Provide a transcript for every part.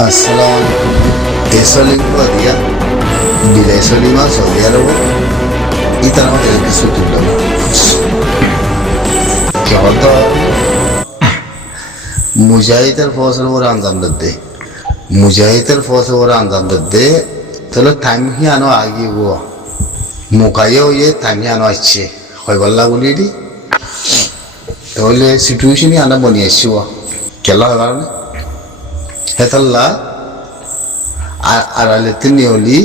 Assalamualaikum. Esolimba dia bila esolima Saudi Arab itu nama dia kesuatu lama. Kehorta mujahidar fosal orang anjam ladde. Mujahidar fosal orang anjam ladde. Telo time hi ano agi gua. Mukayo ye time hi ano acche. Koi balla boli di. Tole situation hi ano bani acchua. Kela hagarne. Hetalla araletin yoli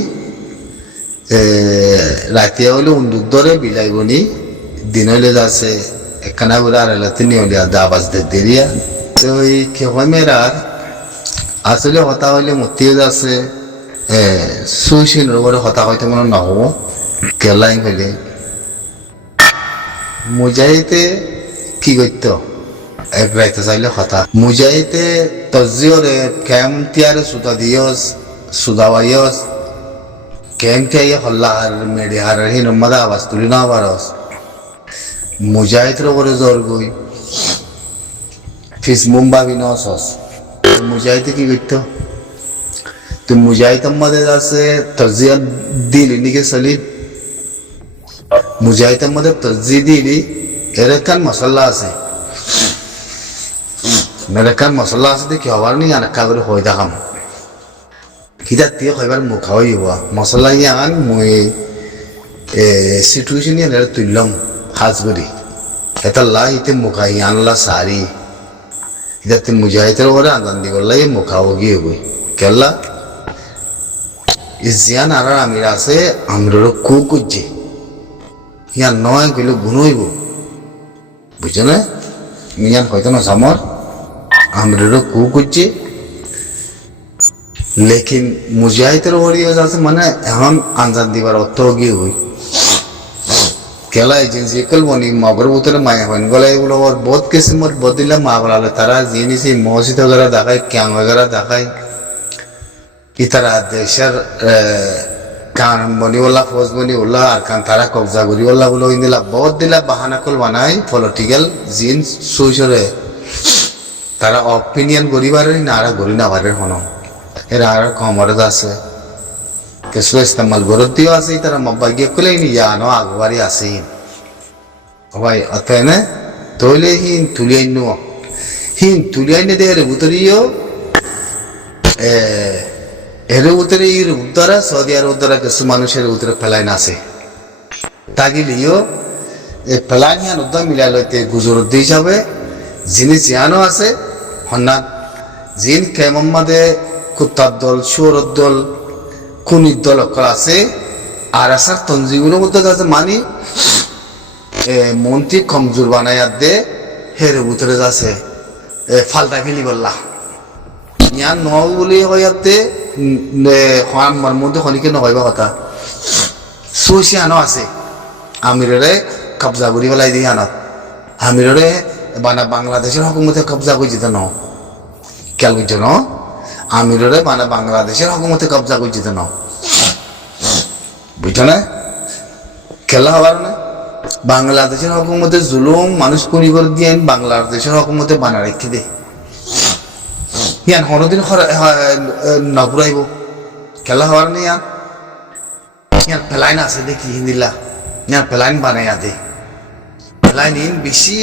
রাতে হলে উন্দুক ধরে বিলাই বনি দিন হলে যাচ্ছে একখানা করে araletin yoli আদা আবাজ দেরিয়া তো এই কেমেরার আসলে হতা হলে মতিয়ে যাচ্ছে সুইসিন রোগের হতা হইতে মনে নহব কেলাই হইলে মুজাহিতে কি করতো এক রাইতে চাইলে হতা মুজাহিতে তজিওরে কেম তিয়ারে সুতা দিয়স সুদাওয়াইয়স কেম তিয়াই হল্লাহার মেডিহার হিন মদা আওয়াজ তুলি না পারস মুজাহিদের উপরে জোর গই ফিস মুম্বা বিনসস মুজাহিদে কি করতো তো মুজাহিদ মধ্যে আছে তজিয়া দিলি নিকে চলি মুজাহিদের মধ্যে তজি দিলি এর একখান মশলা আছে মেরেকান মশলা আছে দেখি হবার নি আনাক্কা করে হয়ে দেখাম হিদার দিয়ে হইবার মুখা হইবা মশলা ইয়ান মুই সিচুয়েশন ইয়ান তুললাম হাজ করি এটা লাই ইতে মুখা ইয়ানলা সারি হিদার মুজাহিদের ওরে আনন্দ দি করলাই মুখা গিয়ে গই কেলা ইজিয়ান আর আমির আছে আমরো কু কুজে ইয়ান নয় কইলো গুণ হইব বুঝছো না মিয়ান হয়তো না সামর আমরেরও কু করছে লেকিন মুজাহিদের ওরিও আছে মানে এখন আনজান দিবার অর্থ গিয়ে হই কেলা এজেন্সি কল বনি মগর বুতরে মায়া হন গলা এগুলো ওর বহুত কিসমত বদিলা মা বলালে তারা জিনিসই মসজিদ वगैरह দেখায় ক্যাম वगैरह দেখায় ইতারা দেশের কান বনিওয়ালা ফৌজ বনিওয়ালা আর কান তারা কবজা করিওয়ালা বলে ইন্দিলা বহুত দিলা বাহানা কল বানাই পলিটিক্যাল জিন সুইসরে তারা অপিনিয়ন গরিবারে না আর গরি না পারে হন এরা আর কমরদ আছে কিছু ইস্তেমাল গরদিও আছে তারা মব্বাগিয়ে কলে নি জানো আগবারি আছে ভাই অতএনে তইলে হিন তুলিয়াইনে দে এর উতরিও এর উতরে এর উত্তরা সৌদি আরব উত্তরা কিছু মানুষের উত্তরে ফেলাইন আছে তাগিলিও এই ফেলাইন উদ্যম মিলালতে গুজরত হিসাবে জিনিস জানো আছে হন্না জিন কেমম্মাদে কুত্তার দল শুয়োরের দল খুনির দল অকল আছে আর আসার তঞ্জিগুলোর মধ্যে আছে মানি মন্ত্রী কমজোর বানাইয়া দে হের ভিতরে আছে ফালতা ফেলি বললা ইয়ান নয় বলি হইয়াতে আমার মধ্যে খনিকে নহইবা কথা সুইসি আনো আছে আমিরে কবজা করি পেলাই দিয়ে আনত আমিরে বানা বাংলাদেশের হকুমতে কবজা করছি তো ন খেয়াল করছো ন আমিরে বানা বাংলাদেশের হকুমতে কবজা করছি তো ন বুঝছো না খেলা হবার না বাংলাদেশের হকুমতে জুলুম মানুষ কুড়ি করে দিয়ে বাংলাদেশের হকুমতে বানা রেখে দে ইয়ান হরদিন নপুরাইব খেলা হওয়ার নেই ইয়ান ফেলাইন আছে দেখি হিন্দিলা ইয়ান ফেলাইন বানাইয়া দে ফেলাইন বেশি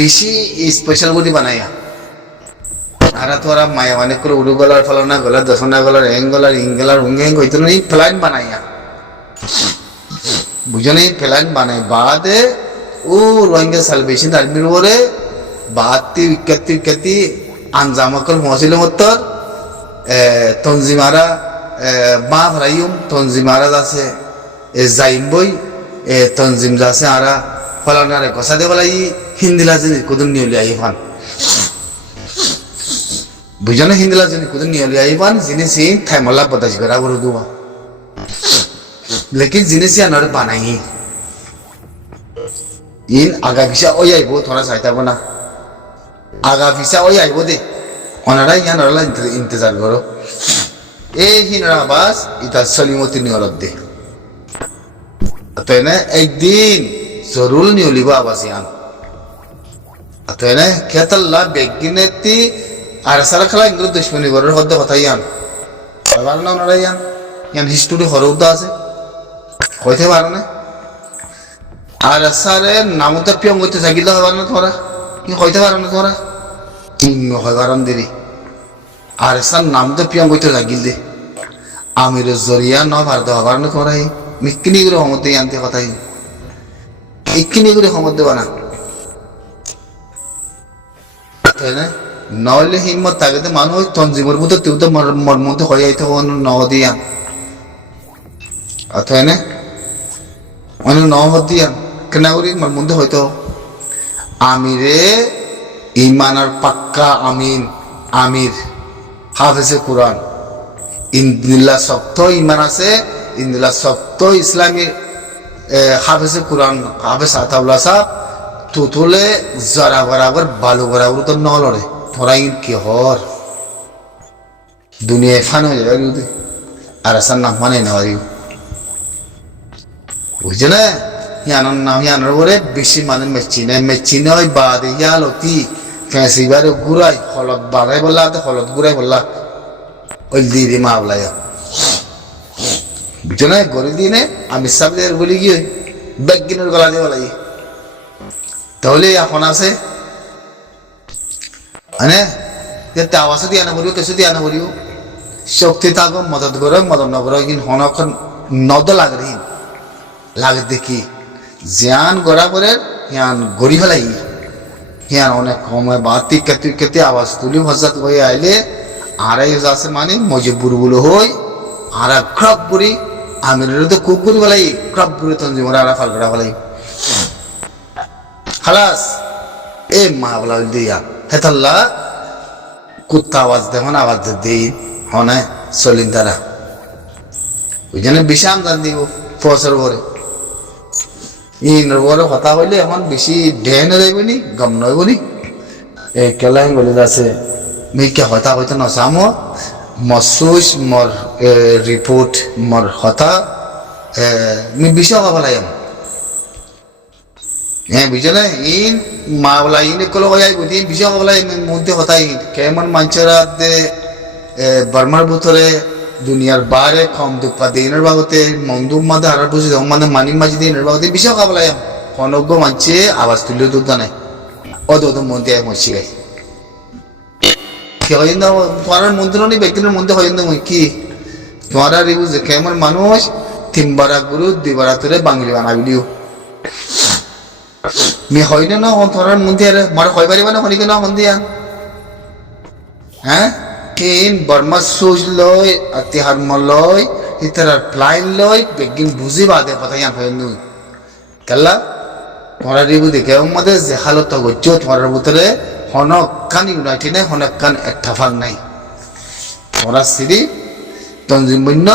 বেশি স্পেশাল বডি বানাইয়া আর তো ওরা মায়া মানে করে উড়ু গলার ফলানা গলার দশনা গলার এং গলার ইং গলার উঙ্গে হেং হইতো না ফেলাইন বানাইয়া বুঝো নেই ফেলাইন বানাই বাদে ও রোহিঙ্গা সালভেশন আর্মির ওরে বাহাত্তি ইক্কাতি আনজামাকল মহসিল মত্তর তঞ্জিমারা মা ভরাইম তঞ্জিমারা আছে যাইম বই তঞ্জিম যাচ্ছে আরা ফলানারে কষা দে বলাই হিন্দিলা জিনিস কুদুন নিয়লি আইফান বুঝো না হিন্দিলা জিনিস কুদুন নিয়লি আইফান জিনিস থাইমলা বদাস করা করে দুবা লেকিন জিনিস আনারে বানাই ইন আগা ভিসা ওই আইব তোরা চাইতাব না আগা ভিসা ওই আইব দে ওনারা ইয়ান ওরা ইন্তজার করো এই হিনরা বাস ইতা সলিমতি নিয়লত দে তাই না একদিন জরুর নিয়লিব আবাস ইয়ান তাই না খেতাল্লা বেগিনেতি আর সারা খেলা ইংরেজ দুশ্মনী ঘরের হদ্দে কথা ইয়ান পারো না ওনারা ইয়ান ইয়ান হিস্টোরি হরউদ্দা আছে হইতে পারো না আর সারে নামতে পিয়ং হইতে থাকিলে হবার না তোরা কি হইতে পারো না তোরা হইবার দেরি আর সার নামতে পিয়ং হইতে থাকিল দে আমির জরিয়া ন ভারত হবার না তোরা মিক্কিনি করে সমুদ্রে আনতে কথা ইক্কিনি করে সমুদ্রে বানা তাই না নইলে হিম্মত থাকে তো মানুষ তঞ্জিমের মতো তুই তো মর মধ্যে হয়ে যাইতে ন দিয়া তাই না অন্য ন দিয়া কেন করি মর মধ্যে হয়তো আমিরে ইমানার পাক্কা আমিন আমির হাফেজে কোরআন ইন্দিল্লা শক্ত ইমান আছে ইন্দিল্লা শক্ত ইসলামী হাফেজে কোরআন হাফেজ আতাউল্লাহ সাহেব তুতুলে জরা বরাবর বালু বরাবর তো ন লড়ে তোরা কি হর দুনিয়ায় ফান হয়ে যাবে আর আসার নাম মানে নেওয়া বুঝছে না ইয়ানোর নাম ইয়ানোর বলে বেশি মানে মেচিনে ওই বাদে ইয়ালতি ফেঁসিবারে ঘুরাই হলত বাড়াই বললা হলত ঘুরাই বললা ওই দিদি মা বলাই বুঝছো না গড়ি দিনে আমি সাবদের বলি গিয়ে ব্যাগিনের গলা দিয়ে বলাই তাহলে এখন আছে মানে আওয়াজও দিয়ে আনা পড়িব কিছু দিয়ে আনা পড়িব শক্তি থাকো মদত করে মদত নকরে কিন্তু হনখন নদ লাগরিন লাগে দেখি জ্ঞান গড়া করে হিয়ান গড়ি ফেলাই হিয়ান অনেক সময় বা কেতে আওয়াজ তুলি হজাত হয়ে আইলে আড়াই আছে মানে মজে বুড়গুলো হই আর ক্রপ বুড়ি আমিরের তো খুব বুড়ি ফেলাই ক্রপ বুড়ি তঞ্জিমরা আর ফালগড়া ফেলাই খালাস এ মা বলা দিয়া হেতাল্লা কুত্তা আওয়াজ দেখুন আওয়াজ দেই হনে চলিন তারা ওই জন্য বেশি আমদান দিব ফসর ভরে ইনর বড় কথা হইলে এখন বেশি ডেন যাইব নি গম নইব নি এই কেলাই বলে আছে মিকে হতা হইতে নসামো মসুস মর রিপোর্ট মর হতা মি বেশি হওয়া বলাই হ্যাঁ বুঝছো না ইন মা বলা ইন কলো হয়ে বুঝি বিষয় বলা মধ্যে হতাই কেমন মানুষেরা বর্মার ভিতরে দুনিয়ার বারে কম দুপা দিনের বাবতে মন্দুম মাঝে হারার বুঝি মানে মানি মাঝি দিনের বাবতে বিষয় বলাই অনজ্ঞ মানছে আওয়াজ তুলে দুধ নাই অদ মধ্যে মরছি গাই কি হয় না তোমার মন্দির নেই ব্যক্তির মধ্যে হয় না কি তোমার বুঝে কেমন মানুষ তিনবারা গুরু দুইবারা তোরে বাঙালি বানাবিলিও মি হয় না তোরার মন্দির মার হয় পারিবা না হনিকে না মন্দির হ্যাঁ কিন বর্মা সুজ লয় আতিহার মলয় ইতার প্লাইন লয় বেগিন বুঝি বাদে কথা ইয়ান হয় নু কাল্লা তোরা রিবু দেখে মধ্যে যে হালত গজ্জ তোমার ভিতরে হনকান ইউনাইটেড নাই হনকান একটাফাল নাই তোরা সিরি তঞ্জিম বন্য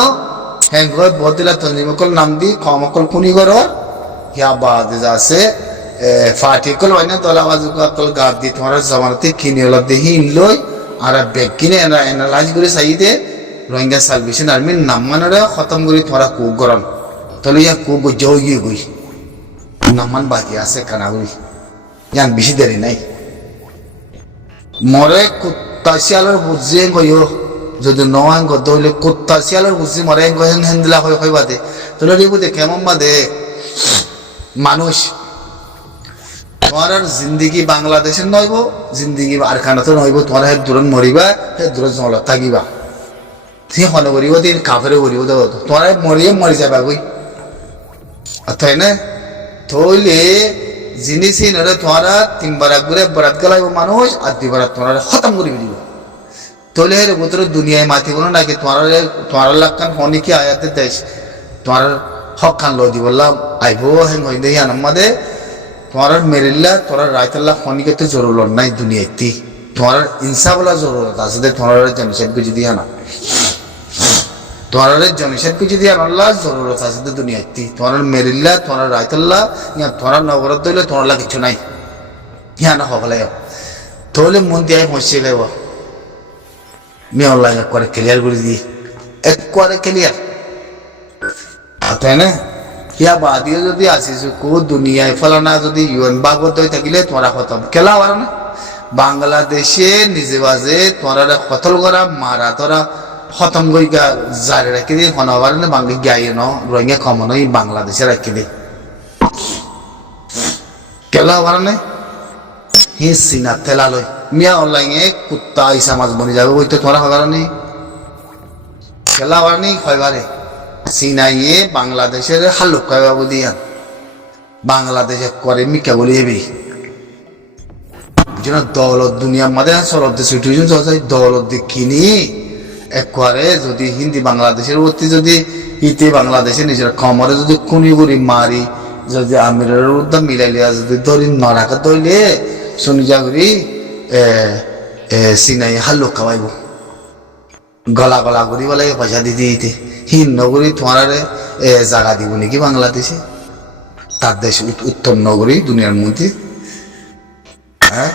হ্যাঁ গয় বদিলা তঞ্জিমকল নাম দি কমকল কুনি গর ইয়া বাদে আছে ফাটিকল হয় না তোলা বাজুকল গাদ দি তোমার জমানতে কিনে হল দেহি লই আর বেগ কিনে এনালাইজ করে চাইতে রোহিঙ্গা সালভেশন আর্মির নাম মানারে খতম করে তোমরা কুক গরম তাহলে ইয়া কুক যাও গিয়ে গই নামান বাকি আছে কানাগুড়ি ইয়ান বেশি দেরি নাই মরে কুত্তা শিয়ালের বুঝিয়ে গইও যদি নয় গদ হইলে কুত্তা শিয়ালের বুঝি মরে গহেন হেন্দিলা হয় হয় বাদে তাহলে রিবু দে কেমন বাদে মানুষ তোমার জিন্দিগি বাংলাদেশের নইব জিন্দিগি আরখানাতে নইব তোমার হে দূরত মরিবা হে দূরত জলত থাকিবা সে হনে করিব দিন কাফেরে করিব তোমার মরিয়ে মরি যাবা গই তাই না থইলে জিনিস নরে তোমার তিনবার ঘুরে বরাত গলাইব মানুষ আর দুইবার তোমার খতম করে দিব তলে হে বুতরে দুনিয়ায় মাতি কোনো নাকি তোমার লাখান হনিকে আয়াতে দেশ তোমার হক খান লো দিবল্লাম আইব হেং হই দেই আনমাদে তোমার মেরিল্লা তোরা রায়তাল্লাহ খনিকে তো জরুরত নাই দুনিয়াতে তোমার ইনসাফলা জরুরত আছে দে তোমার জনসেদ কিছু দিয়া না তোমার জনসেদ কিছু দিয়া আল্লাহ জরুরত আছে দে দুনিয়াতে তোমার মেরিল্লা তোমার রায়তাল্লাহ ইয়া তোমার নগরত দইলে তোমার কিছু নাই ইয়া না হবলাই তাহলে মন দিয়ে হচ্ছে গাইব মি আল্লাহ করে ক্লিয়ার করে দি এক করে ক্লিয়ার তাই না ইয়া বাদিও যদি আসিস কো দুনিয়ায় ফলানা যদি ইউন বাগত হয়ে থাকিলে তোমরা খতম খেলা হওয়ার না বাংলাদেশে নিজে বাজে তোরা কতল করা মারা তোরা খতম করি জারি রাখি দিয়ে হনবার না বাঙালি গাই ন রোহিঙ্গা কমন ওই বাংলাদেশে রাখি দে কেলা হবার না হি সিনা তেলা লই মিয়া অনলাইনে কুত্তা ইসা মাছ বনি যাবে ওই তো তোরা হবার নেই কেলা হবার নেই হয়বারে সিনাইয়ে বাংলাদেশের হালুক কয়বাবু দিয়ান বাংলাদেশে করে মিকা বলি হেবি যেন দৌলত দুনিয়ার মাঝে চলত সিচুয়েশন চলছে দৌলত দেখিনি একবারে যদি হিন্দি বাংলাদেশের প্রতি যদি ইতে বাংলাদেশে নিজের কমরে যদি খুনি করি মারি যদি আমিরের উদ্যম মিলাইলিয়া যদি ধরি নরাকা ধরলে শুনি যা করি সিনাই হাল্লুক খাওয়াইব গলা গলা করি বলে পয়সা দিতে দিতে হিন নগরী তোমার জায়গা দিব নাকি বাংলাদেশে তার দেশ উত্তর নগরী দুনিয়ার মধ্যে হ্যাঁ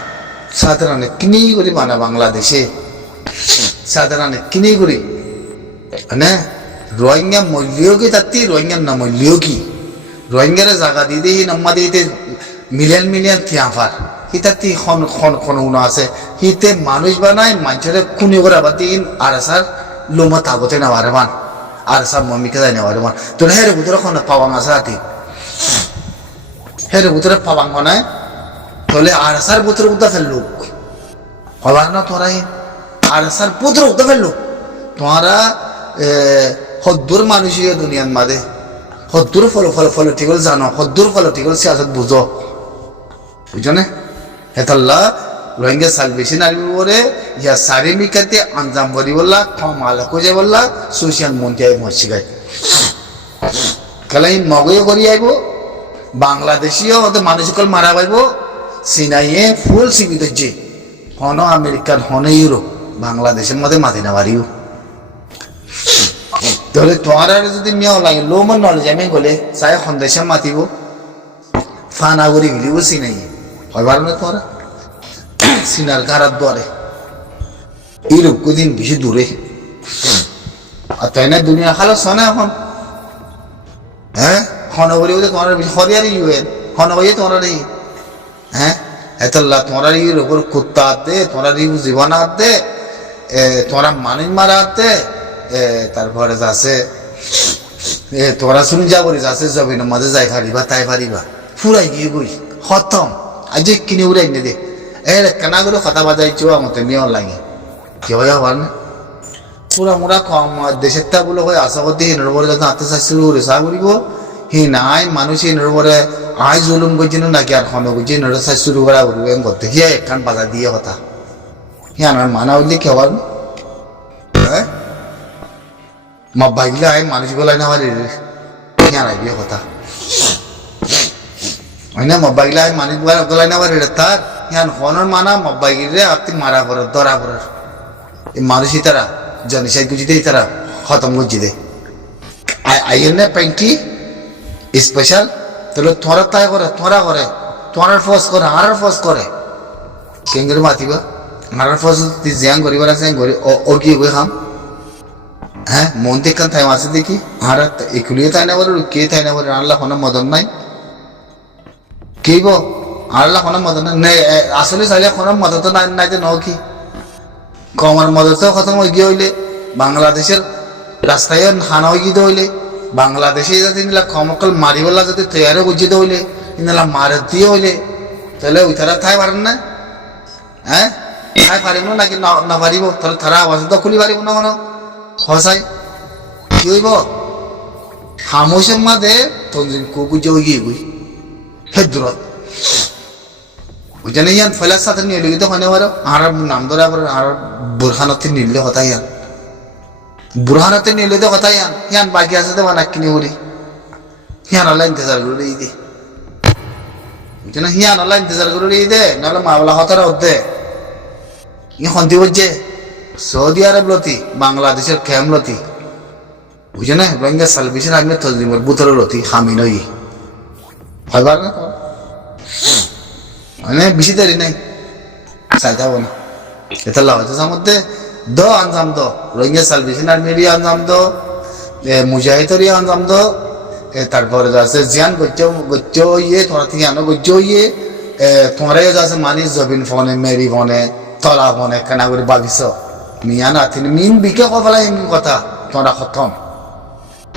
সাধারণ কিনি করি মানে বাংলাদেশে সাধারণ কিনি করি মানে রোহিঙ্গা মূল্য কি তাতে রোহিঙ্গার না মূল্য কি রোহিঙ্গার জায়গা দিতে হি নাম্মা দিতে মিলিয়ন মিলিয়ন থিয়াফার হিতাতি খন আছে হিতে মানুষ বানায় মানুষের খুনি করে আবার দিন আর সার লোমা তাগতে নেওয়ারে মান আর সার মমিকে যাই নেওয়ারে মান তোর হেরে ভিতরে খন পাওয়াং আছে হাতি হেরে ভিতরে পাওয়াং হনায় তাহলে আর সার ভিতরে উঠতে ফেললো হবার না তোরা আর সার ভিতরে উঠতে ফেললো তোমরা হদ্দুর মানুষ দুনিয়ার মাঝে হদ্দুর ফলো ঠিক জানো হদ্দুর ফলো ঠিক সিয়াসত বুঝো বুঝছো না হেতাল্লা রোহিঙ্গা সালভেশন আরবি বলে ইয়া সারি মিকাতে আঞ্জাম বলি বললা কম আলাকো যে বললা সোশিয়াল মন্ত্রী মসি গাই কালাই মগয় করি আইব বাংলাদেশীয় হতে মানুষকল মারা পাইব সিনাইয়ে ফুল সীমিত যে হন আমেরিকান হন ইউরোপ বাংলাদেশের মধ্যে মাথি না বাড়িও তাহলে তোমার যদি মেয়েও লাগে লো মন নলেজ আমি গলে চাই সন্দেশে মাতিব ফানা করি গেলিও সিনাইয়ে হবার না তোরা সিনার ঘাড়াত দরে ইউরোপ কদিন বেশি দূরে আর তাই না দুনিয়া খালো শোনে এখন হ্যাঁ হনগরি বলে তোমার হরিয়ারি ইউএন হনগরি তোমার এই হ্যাঁ এতল্লা তোমার ইউরোপের কুত্তা দে তোমার জীবন দে তোমরা মানুষ মারা দে তারপরে যাচ্ছে তোরা শুনি যা করিস আছে জমিনের মাঝে যাই পারিবা তাই পারিবা ফুরাই গিয়ে বই খতম আজ কিনে উড়াই নে দে কেনা করে কথা বাজাইছো আমাকে মেয়ের লাগে কেউ হবার না পুরা মোরা কম দেশের তা বলে হয় আশা করতে হিনের পরে যখন হাতে চাষি রেসা করিব হি নাই মানুষ হিনের পরে আয় জুলুম করছি নাকি আর খন করছি হিনের চাষ শুরু করা করবে করতে হিয়া একখান বাজার দিয়ে কথা হিয়া আমার মানা উঠলে কেবার হ্যাঁ মব্বাই গিলে আয় মানুষ গলাই না পারি হিয়া নাই দিয়ে কথা হয় না মব্বাই গিলে আয় মানুষ গলাই না পারি তার হিয়ান হনের মানা মব্বাই গিলে আপনি মারা করে ধরা করে এই মানুষই তারা জনসাই গুজিতে তারা খতম গুজি দে আইয়ের না প্যান্টি স্পেশাল তাহলে তোরা তাই করে তোরা করে তোরার ফস করে আর ফস করে কেঙ্গের মাতিবা আর ফস তুই জ্যাং করিবার আছে ও কি হয়ে খাম হ্যাঁ মন দেখান তাই আছে দেখি আর একুলিয়ে তাই না বলে কে তাই না বলে আল্লাহ কোনো মদন নাই কেব আল্লাহ কোনো মদন নাই আসলে চাইলে কোনো মদত নাই যে ন কি কমার মদত খতম হয়ে গিয়ে হইলে বাংলাদেশের রাস্তায় হানা হয়ে গিয়ে হইলে বাংলাদেশে যদি নিলা কমকল মারিবলা যদি তৈরি বুঝিতে হইলে নিলা মারে দিয়ে হইলে তাহলে ওই তারা ঠাই পারেন না হ্যাঁ ঠাই পারিব নাকি না পারিব তাহলে তারা আওয়াজ তো খুলি পারিব না কোনো হসাই কি হইব খামোশের মাঝে তঞ্জিন কুকুজে হয়ে গিয়ে গই হে দূরত বুঝানে ইয়ান ফেলার সাথে নিয়ে লিখিত হয় না আর নাম ধরে আবার আর বুরহানতে নিলে কথা ইয়ান বুরহানতে নিলে তো কথা ইয়ান ইয়ান বাকি আছে তো বানা কিনে উড়ি হিয়ান আল্লাহ ইন্তজার করে দে বুঝনা হিয়ান আল্লাহ ইন্তজার করে দে নাহলে মামলা হতারা হতে ই হন্তি বুঝছে সৌদি আরব লতি বাংলাদেশের ক্যাম লতি বুঝে না রোহিঙ্গা সালভেশন আর্মি তজলিমের বুতর লতি হামি নই হবার না মানে বেশি দেরি নাই চাইতাবো না এটা লাগাতে মধ্যে দ আঞ্জাম দ রোহিঙ্গা সালভেশন আর্মির আঞ্জাম দ মুজাহিদর আঞ্জাম দ তারপরে আছে জিয়ান গজ্জ ইয়ে তোরা থেকে আনো গজ্জ ইয়ে তোমারও আছে মানে জবিন ফোনে মেরি ফোনে তলা ফোনে কেনা করে ভাবিস মিয়া না তিনি মিন বিকে কবলা এমন কথা তোরা খতম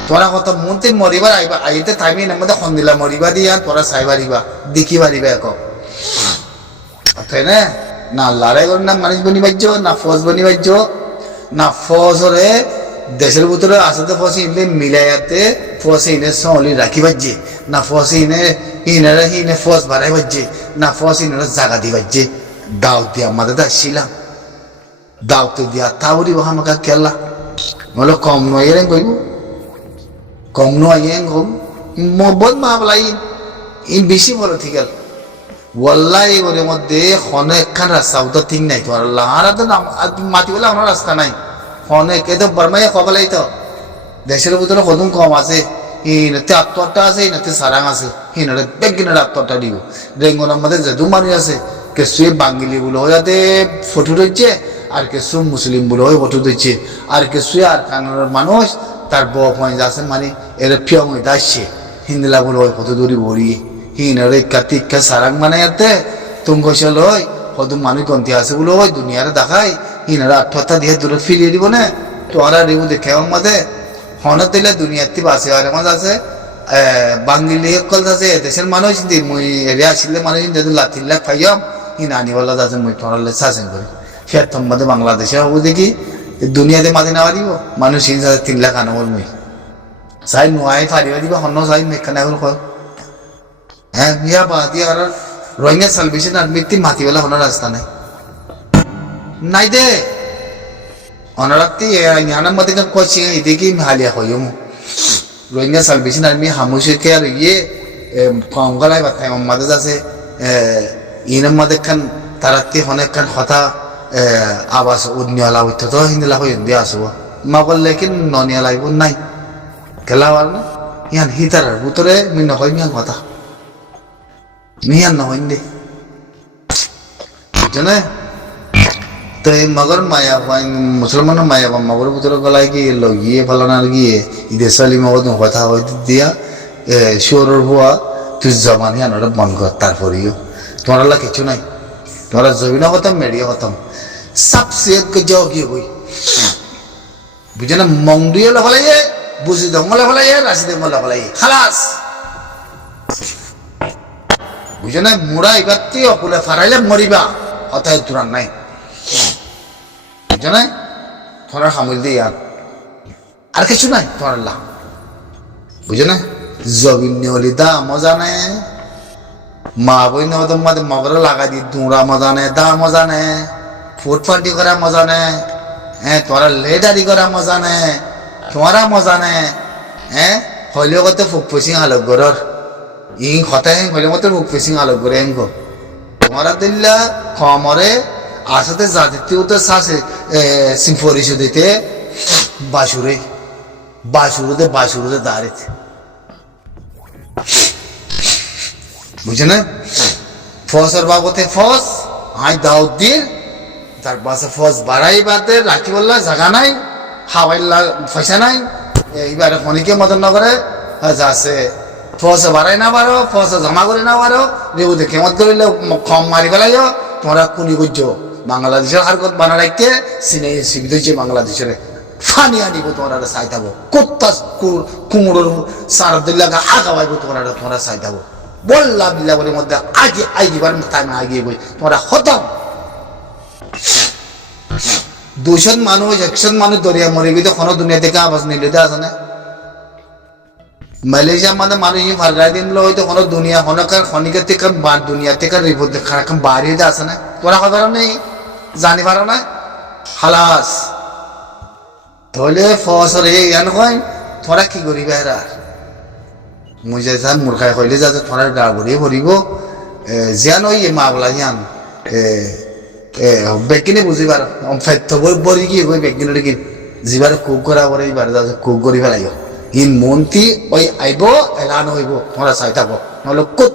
তোরা খতম মনতে মরিবার আইবা আইতে থামি না মধ্যে খন্দিলা মরিবা দিয়া তোরা চাইবারিবা দেখি বারিবা এক তাই না লড়াই করেন না মানুষ বনি বাজ্য না ফৌজ বনি বাজ্য না ফৌজরে দেশের ভিতরে আসতে ফসে ইনে মিলাইয়াতে ফসে ইনে সলি রাখি বাজ্যে না ফসে ইনে ফস বাড়াই বাজ্যে না ফসে ইনে জাগা দি বাজ্যে দাও দিয়া আমাদের আসছিলাম দাও তো দিয়া তাউরি আমাকে খেলা বলো কম নয় কইব কম নয় বহুত মামলাই ইন বেশি বলো ঠিক আছে ওয়াল্লাহি ওর মধ্যে খনে একখান রাস্তা তো ঠিক নাই তো আল্লাহ আর তো মাটি বলে আমার রাস্তা নাই খনে কে তো বর্মাইয়া কবলাই তো দেশের ভিতরে কদম কম আছে ইনাতে আত্মহত্যা আছে ইনাতে সারাং আছে ইনারে বেগিনার আত্মহত্যা দিব রেঙ্গনের মধ্যে যেদু মানুষ আছে কিছু বাঙালি বলে হয়ে ফটো ধরছে আর কিছু মুসলিম বলে হয়ে ফটো ধরছে আর কিছু আর কানাডার মানুষ তার বয় আছে মানে এর ফিয়ং হয়ে আসছে হিন্দিলা বলে হয় ফটো ধরি ভরিয়ে হিনরে কাতিকা সারাং মানে আতে তুমি কইছিল হয় কত মানুষ গন্তি আছে বলে হয় দুনিয়ারে দেখাই হিনরা আত্মহত্যা দিয়ে দূরে ফিরিয়ে দিব না তোরা রিবু দেখে আমাদের হন দিলে দুনিয়াতে বাসে আর মাঝে আছে বাঙালি কল আছে দেশের মানুষ দি মুই এরিয়া আসলে মানুষ যদি লাতিল্লা খাইয়াম হিন আনিওয়ালা আছে মুই তোরালে শাসন করি ফের তোমাদের বাংলাদেশে হবো দেখি দুনিয়াতে মাঝে না পারিব মানুষ 3 লাখ আনবল মুই চাই নোয়াই ফারিবা দিবা হন্য চাই মেকানা কর হ্যাঁ মিয়া বাদি আর রোহিঙ্গা সালভেশন আর্মিতে মাতিওয়ালা হনার রাস্তা নাই দে অনারাত্তি জ্ঞানের মধ্যে কোচিং এদিকে হালিয়া হইম রোহিঙ্গা সালভেশন আর্মি হামুশকে আর কমগলাই বাতাই মাঝে আছে ইনের মধ্যে খান তারাত্তি অনেক খান কথা আবাস উন্নিয়ালা হইতো তো হিন্দিলা হই দিয়ে আসব মা বললে কি ননিয়া লাগব নাই খেলা আর না ইয়ান হিতার ভিতরে মিন হয় মিয়ান কথা মিয়ান নহয় দে জানে তো এই মগর মায়া মুসলমানের মায়া বা মগর ভিতরে গলায় গিয়ে গিয়ে ফেলানোর গিয়ে ঈদের সালি মগর কথা হয়তো দিয়া শিওরের হওয়া তুই জমান হিয়ান ওটা বন্ধ কর তারপরেও তোমার কিছু নাই তোমার জমিনা হতাম মেরিয়া হতাম সবসে যাও গিয়ে বই বুঝে না মংডুয়ে লফলাইয়ে বুঝি দঙ্গলে ফলাইয়ে রাশিদে মলা ফলাইয়ে খালাস বুঝে না মুড়া এবার তুই অকুলে ফারাইলে মরিবা অতএব তুরান নাই বুঝে না তোমার সামিল দিয়ে আর কিছু নাই তোমার আল্লাহ বুঝে না জবিন দা মজা নেই মা বই নদে মগর লাগা দি দুরা মজা নেই দা মজা নেই ফুট পার্টি করা মজা নেই হ্যাঁ তোরা লেডারি করা মজা নেই তোমারা মজা নেই হ্যাঁ হইলেও কত ফুক পুষিং আলোক গরর ইং কথা হেং হইলে মতো ফুক পুষিং আলোক গরে হেং তোমারা দিল্লা কমরে আসতে জাতিতেও তো শাসে সিম্ফরিশু দিতে বাসুরুতে দাঁড়িতে বুঝে না ফসর বাবতে ফস আই দাউদ দিন তার বাসে ফস বাড়াই বাতে রাখি বললা জায়গা নাই হাওয়াইল্লা পয়সা নাই এইবারে ফনিকে মদন নগরে আছে ফস বাড়াই না পারো ফস জমা করে না পারো রেবু দেখে মত করিলে কম মারি পেলাইও তোমরা কুনি করছো বাংলাদেশের হারকত বানা রাখতে সিনে শিখতেছে বাংলাদেশের ফানি আনিব তোমরা চাই থাকবো কোত্তা কুমড়োর সার দিল্লাগা আগাবাইব তোমরা চাই থাকবো বললাম বিল্লাবরের মধ্যে আগে আইবার টাইমে আগিয়ে বই তোমরা হতাম 200 মানুষ 100 মানুষ দরিয়া মরে গিয়ে কোনো দুনিয়া থেকে আবাস নিলে আছে না মালয়েশিয়া মানে মানুষ ফারগাই দিন হয়তো কোনো দুনিয়া হনকার খনিকের থেকে দুনিয়া থেকে রিপোর্ট খারাপ বাড়িয়ে আছে না তোরা খবর নেই জানি পারো না হালাস তাহলে ফসরে ইয়ান হয় তোরা কি করিবে এরা মুই যে যা মূর্খাই কইলে যা তোরা গা ভরিয়ে ভরিব জিয়ান ওই মাগলা জিয়ান বেকিনে বুঝিবার ফেত বরি কি কই বেকিনে কি জিবার কুক করা পরে এবার যা কুক করি ফেলাইও ইন মন্তি ওই আইব এলান হইব তোরা চাই থাকো নহলে